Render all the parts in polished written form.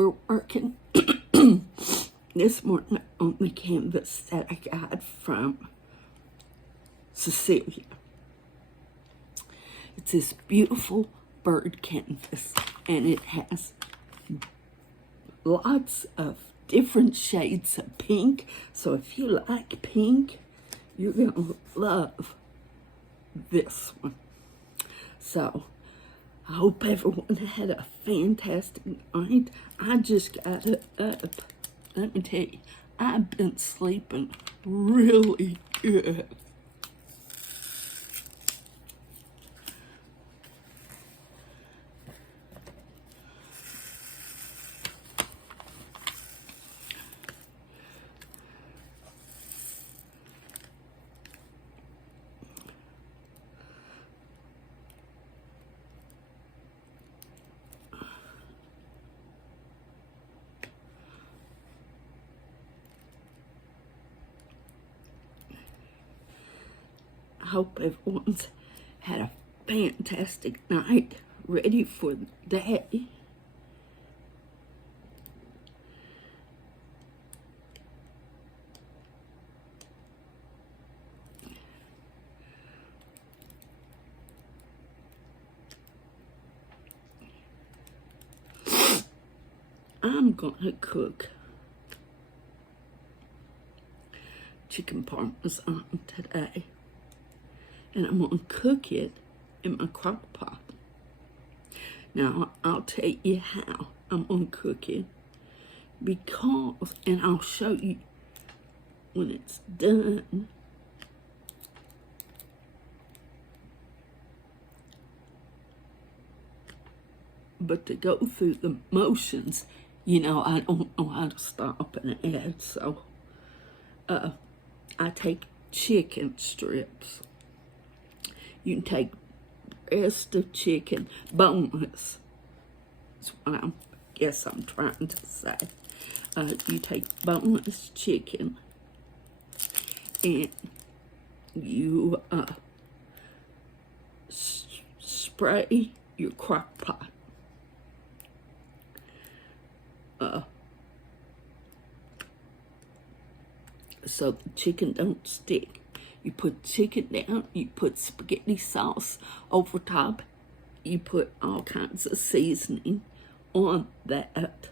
we're working this morning on the canvas that I got from Cecilia. It's this beautiful bird canvas, and it has lots of different shades of pink. So if you like pink, you're gonna love this one. So I hope everyone had a fantastic night. I just got up. Let me tell you, I've been sleeping really good. I hope everyone's had a fantastic night, ready for the day. I'm gonna cook chicken parmesan today, and I'm gonna cook it in my crock pot. Now, I'll tell you how I'm gonna cook it, because, and I'll show you when it's done. But to go through the motions, you know, I don't know how to stop and add, so I take chicken strips. You can take breast of chicken, boneless. That's what I guess I'm trying to say. You take boneless chicken and you spray your crock pot. So the chicken don't stick. You put chicken down, you put spaghetti sauce over top, you put all kinds of seasoning on that.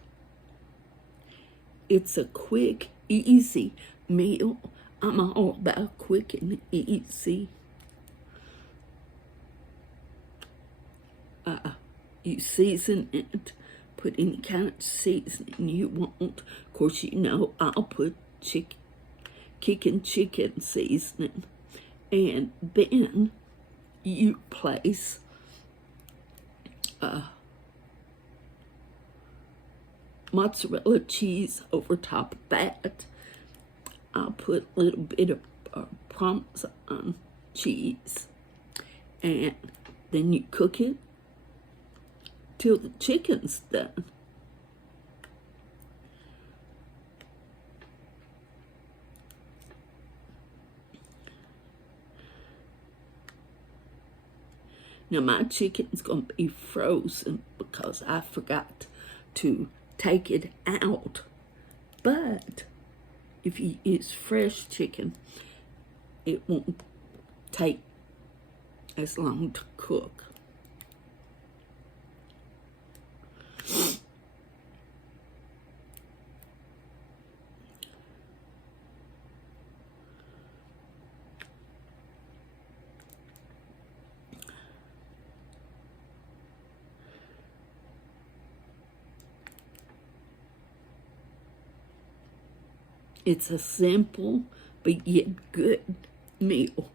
It's a quick, easy meal. I'm all about quick and easy. You season it, put any kind of seasoning you want. Of course, you know I'll put chicken seasoning, and then you place mozzarella cheese over top of that. I'll put a little bit of Parmesan cheese, and then you cook it till the chicken's done. Now my chicken's gonna be frozen because I forgot to take it out. But if you use fresh chicken, it won't take as long to cook. It's a simple but yet good meal.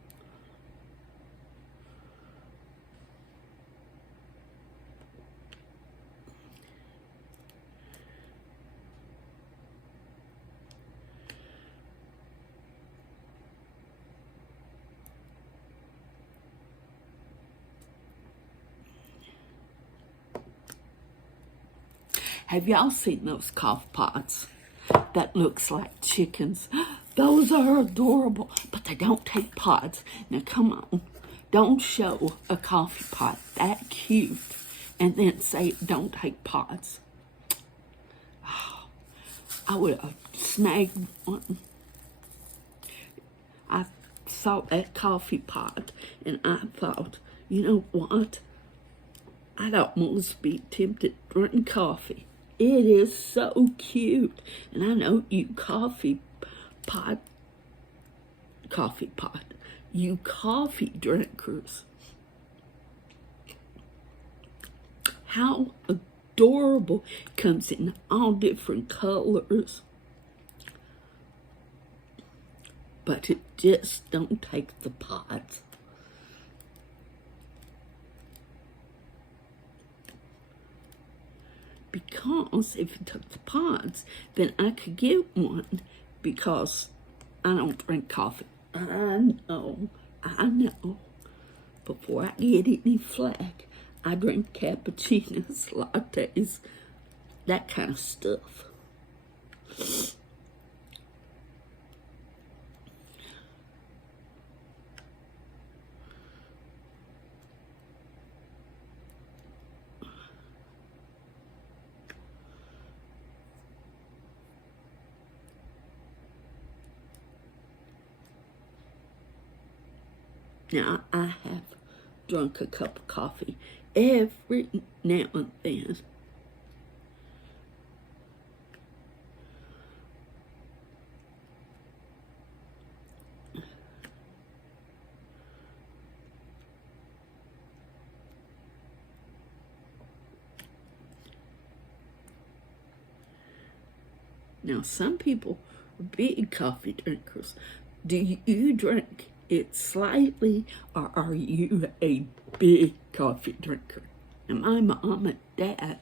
Have y'all seen those coffee pots that looks like chickens? Those are adorable, but they don't take pods. Now come on, don't show a coffee pot that cute and then say don't take pods. I would have snagged one. I saw that coffee pot and I thought, you know what? I'd almost be tempted to drink coffee. It is so cute. And I know you you coffee drinkers, how adorable. Comes in all different colors. But it just don't take the pods. Because if it took the pods, then I could get one because I don't drink coffee. I know. Before I get any flack, I drink cappuccinos, lattes, that kind of stuff. Now, I have drunk a cup of coffee every now and then. Now, some people are big coffee drinkers. Do you drink it slightly, or are you a big coffee drinker? And my mom and dad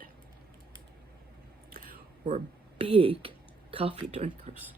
were big coffee drinkers.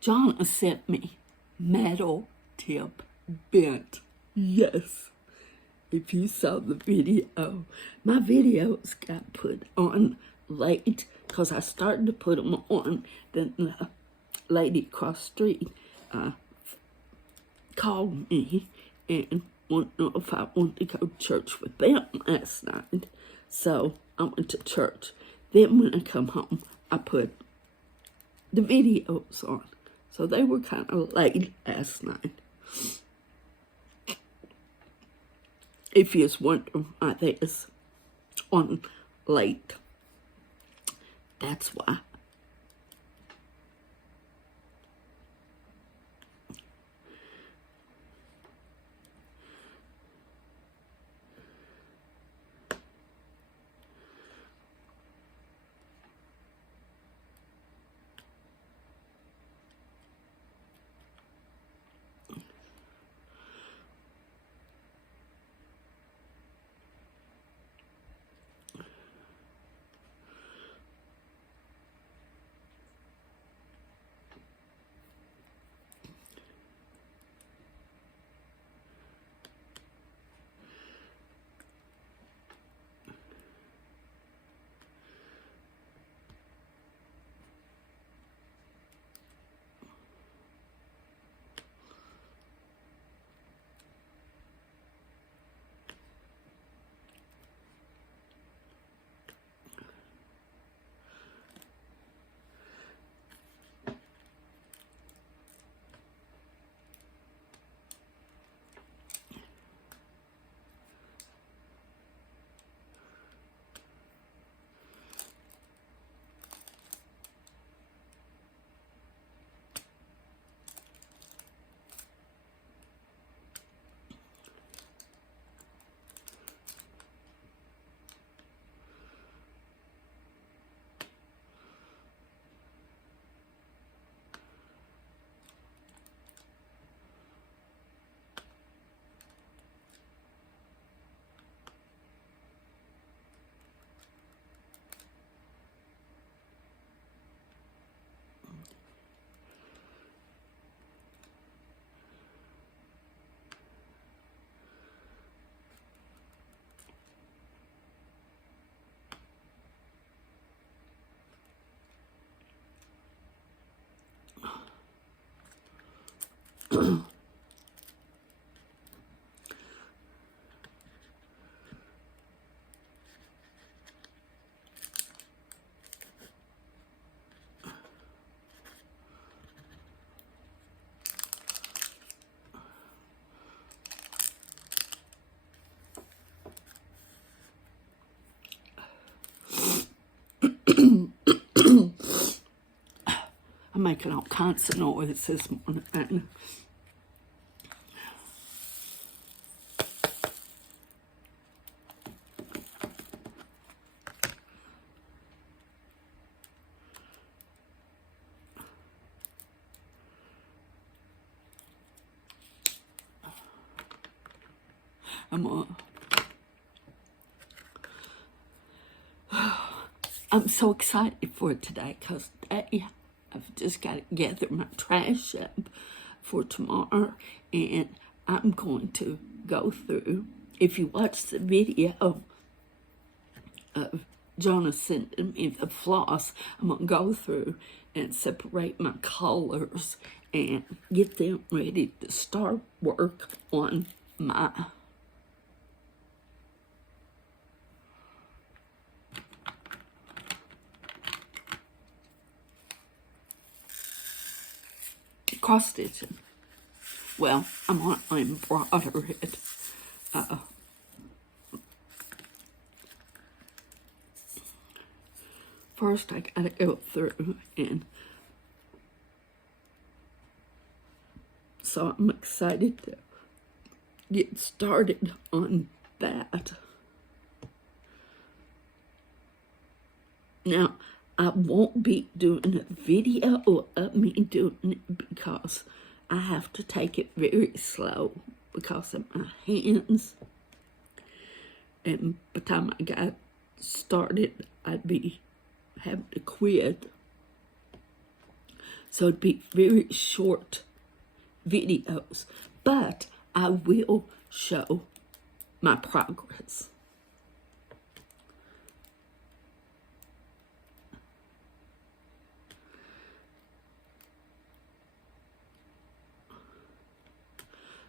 John sent me metal tip bent. Yes, if you saw the video, my videos got put on late because I started to put them on. Then the lady across the street called me and wanted to know if I wanted to go to church with them last night. So I went to church. Then when I come home, I put the videos on. So they were kind of late last night. If you was wondering why they was on late, that's why. I'm making all kinds of noise this morning. I'm so excited for today because today I've just got to gather my trash up for tomorrow, and I'm going to go through. If you watch the video of Jonah sending me the floss, I'm going to go through and separate my colors and get them ready to start work on my cross stitching. Well, I'm on embroider it. First, I gotta go through, and so I'm excited to get started on that. Now, I won't be doing a video of me doing it because I have to take it very slow because of my hands. And by the time I got started, I'd be having to quit. So it'd be very short videos, but I will show my progress.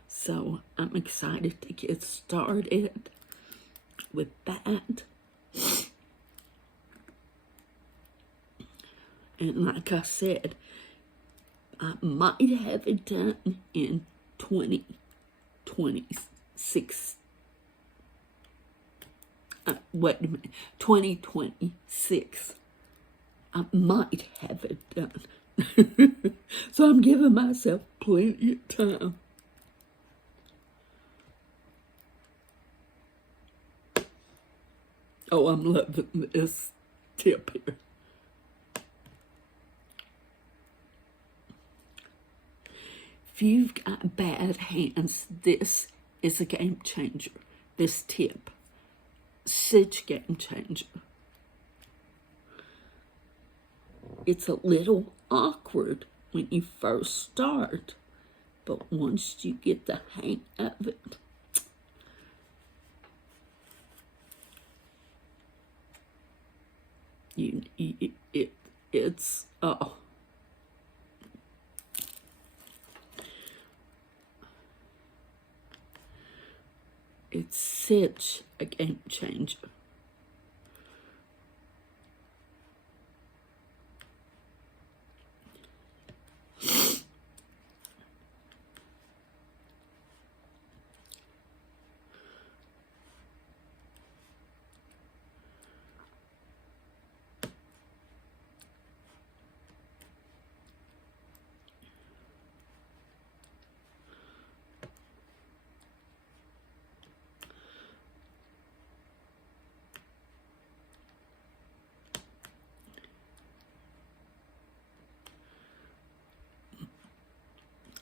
So I'm excited to get started with that. And like I said, I might have it done in 2026. Wait a minute, 2026. I might have it done. So I'm giving myself plenty of time. Oh, I'm loving this tip here. If you've got bad hands, this is a game changer. This tip, such game changer. It's a little awkward when you first start, but once you get the hang of it, it's it's such a game changer.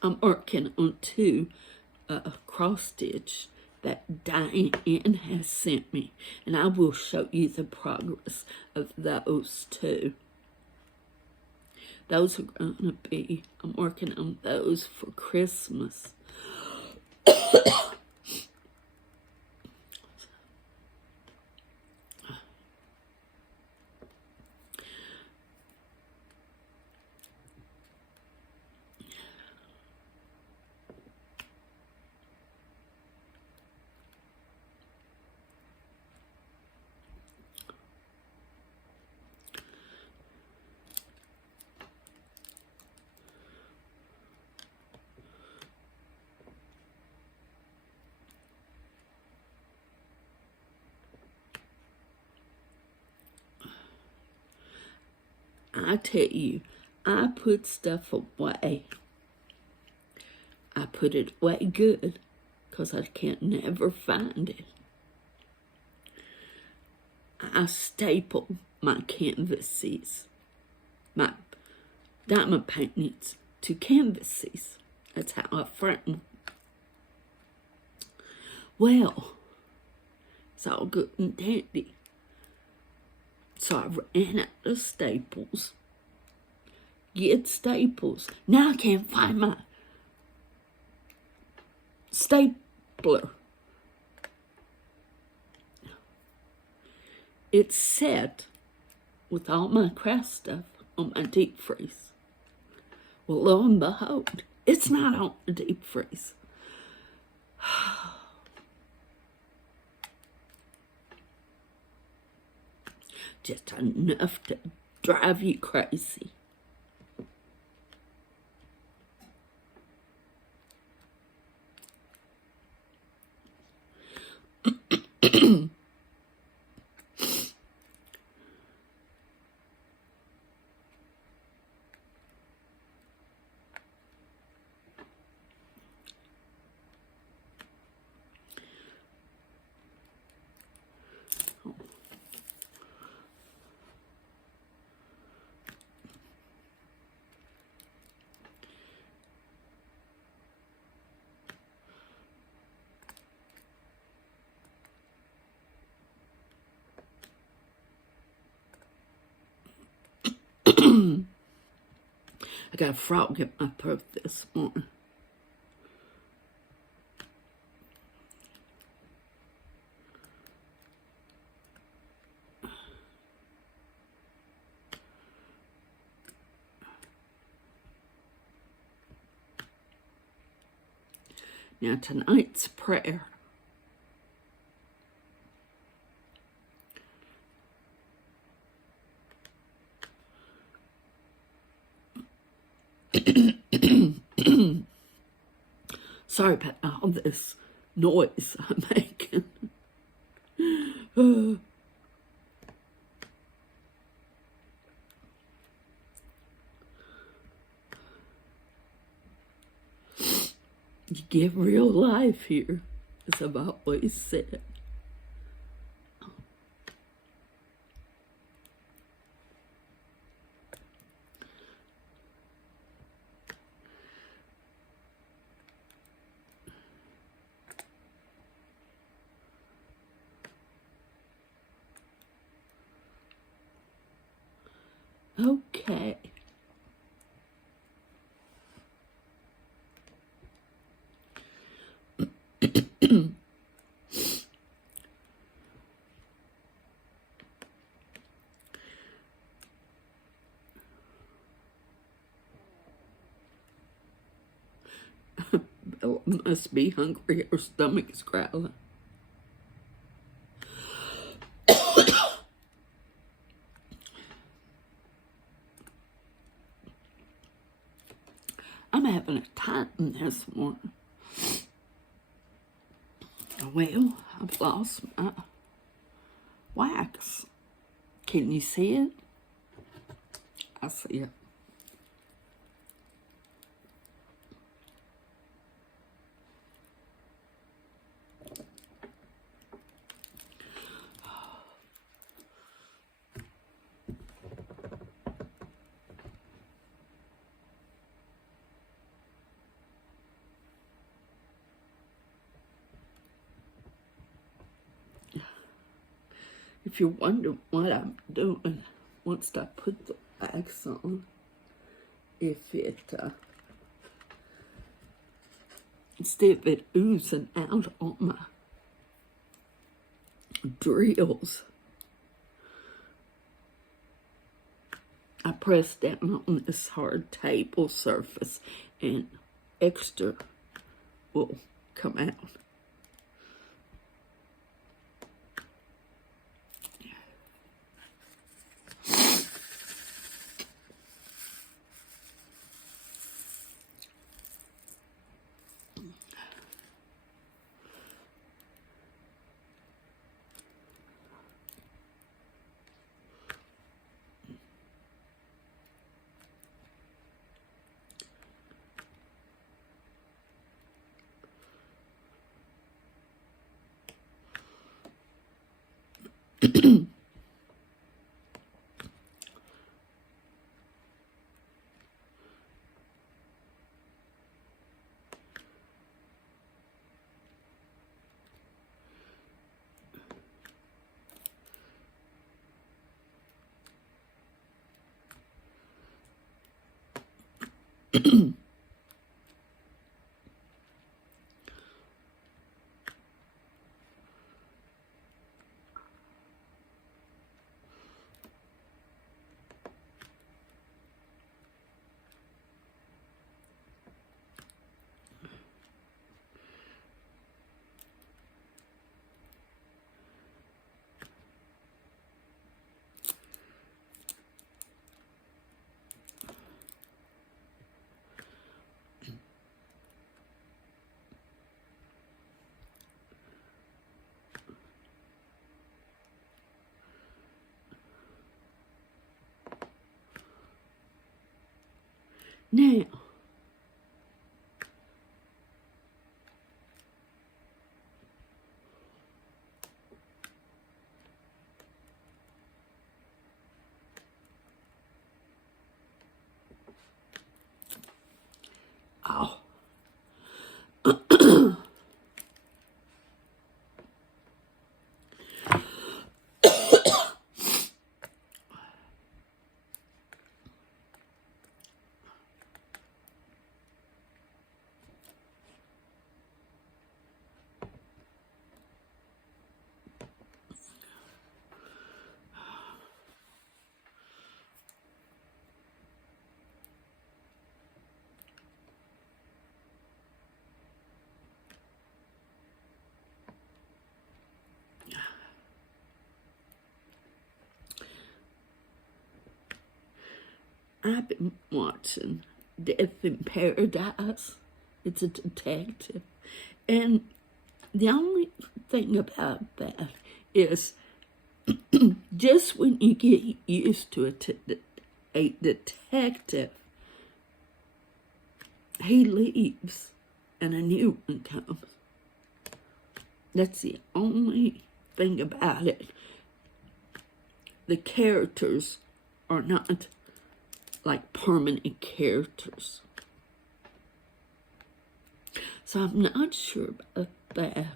I'm working on two cross stitch that Diane has sent me, and I will show you the progress of those two. Those are gonna be, I'm working on those for Christmas. I tell you, I put stuff away. I put it away good because I can't never find it. I staple my canvases, my diamond paintings to canvases. That's how I frame them. Well, it's all good and dandy. So I ran out of staples. Get staples. Now I can't find my stapler. It's set with all my craft stuff on my deep freeze. Well, lo and behold, it's not on the deep freeze. Just enough to drive you crazy. I got a frog in my throat this morning. Now tonight's prayer. Sorry about all this noise I'm making. You get real life here, as I've always said. Okay. Bella must be hungry. Her stomach is growling. I'm having a time this morning. Well, I've lost my wax. Can you see it? I see it. If you wonder what I'm doing, once I put the wax on, if it, instead of it oozing out on my drills, I press down on this hard table surface and extra will come out. Now, Oh, I've been watching Death in Paradise. It's a detective. And the only thing about that is just when you get used to a detective, he leaves and a new one comes. That's the only thing about it. The characters are not like permanent characters. So I'm not sure about that.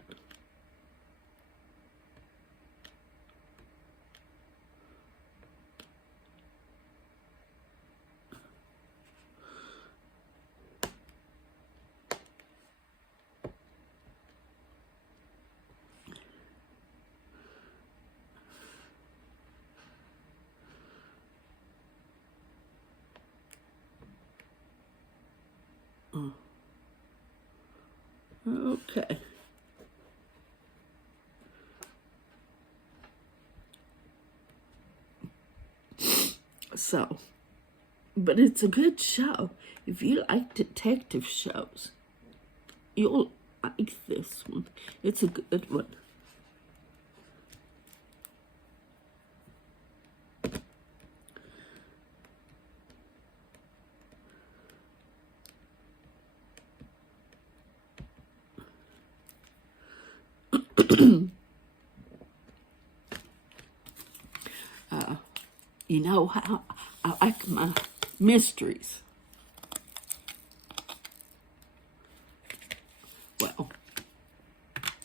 Okay. So, but it's a good show. If you like detective shows, you'll like this one. It's a good one. You know how I like my mysteries. Well,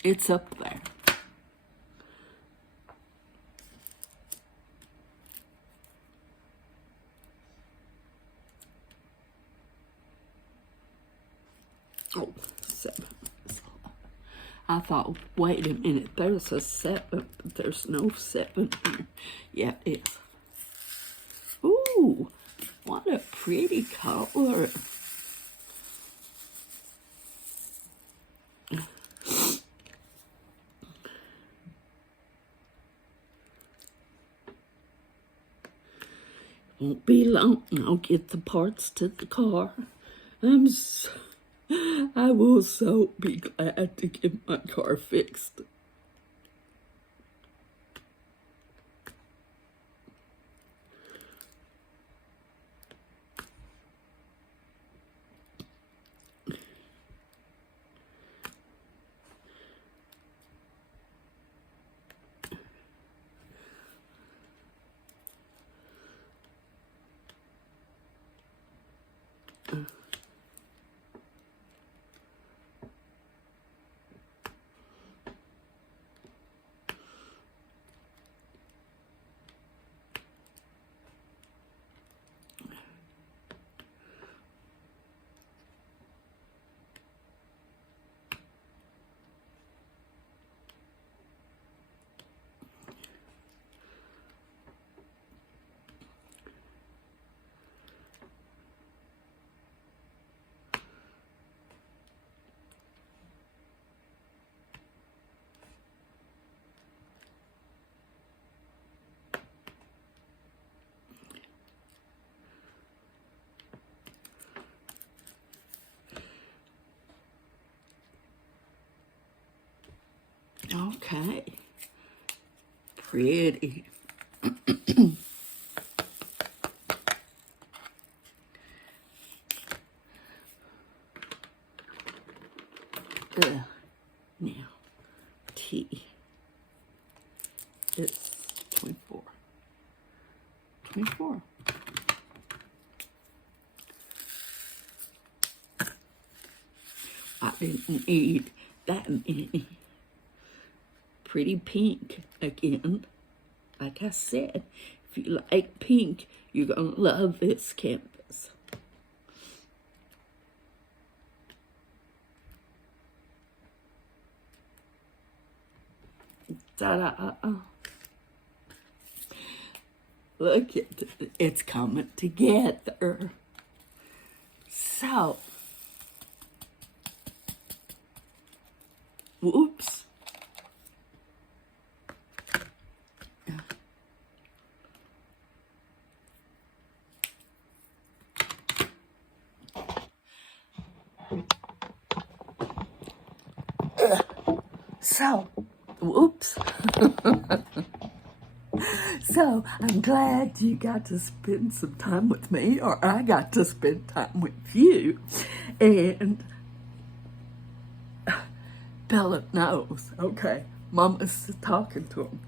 it's up there. Oh, 7. I thought, wait a minute, there's a 7, but there's no 7 here. Yeah, it is. Ooh, what a pretty color. Won't be long, I'll get the parts to the car. I will so be glad to get my car fixed. Okay. Pretty. Now, T is 24. 24. I didn't need that many. Pretty pink again. Like I said, if you like pink, you're going to love this canvas. Ta-da! Look at it's coming together. So, whoops. So, whoops. So, I'm glad you got to spend some time with me, or I got to spend time with you. And Bella knows, okay, Mama's talking to him.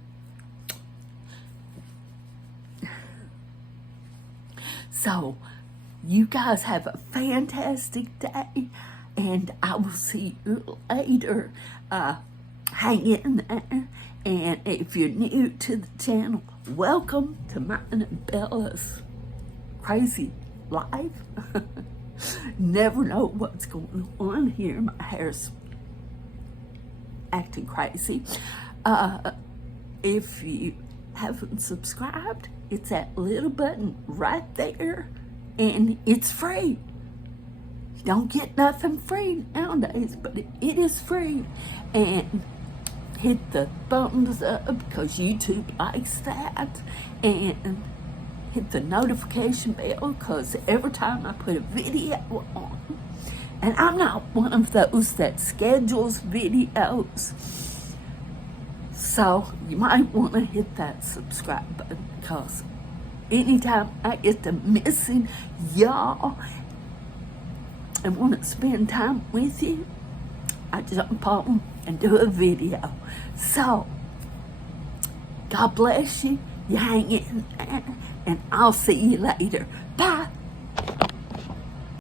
So, you guys have a fantastic day, and I will see you later. Hang in there, and if you're new to the channel, welcome to mine and Bella's crazy life. Never know what's going on here. My hair's acting crazy. If you haven't subscribed, it's that little button right there, and it's free. You don't get nothing free nowadays, but it is free. And hit the thumbs up because YouTube likes that, and hit the notification bell because every time I put a video on, and I'm not one of those that schedules videos, so you might want to hit that subscribe button because anytime I get to missing y'all and want to spend time with you, I jump on and do a video. So, God bless you. You hang in there, and I'll see you later. Bye.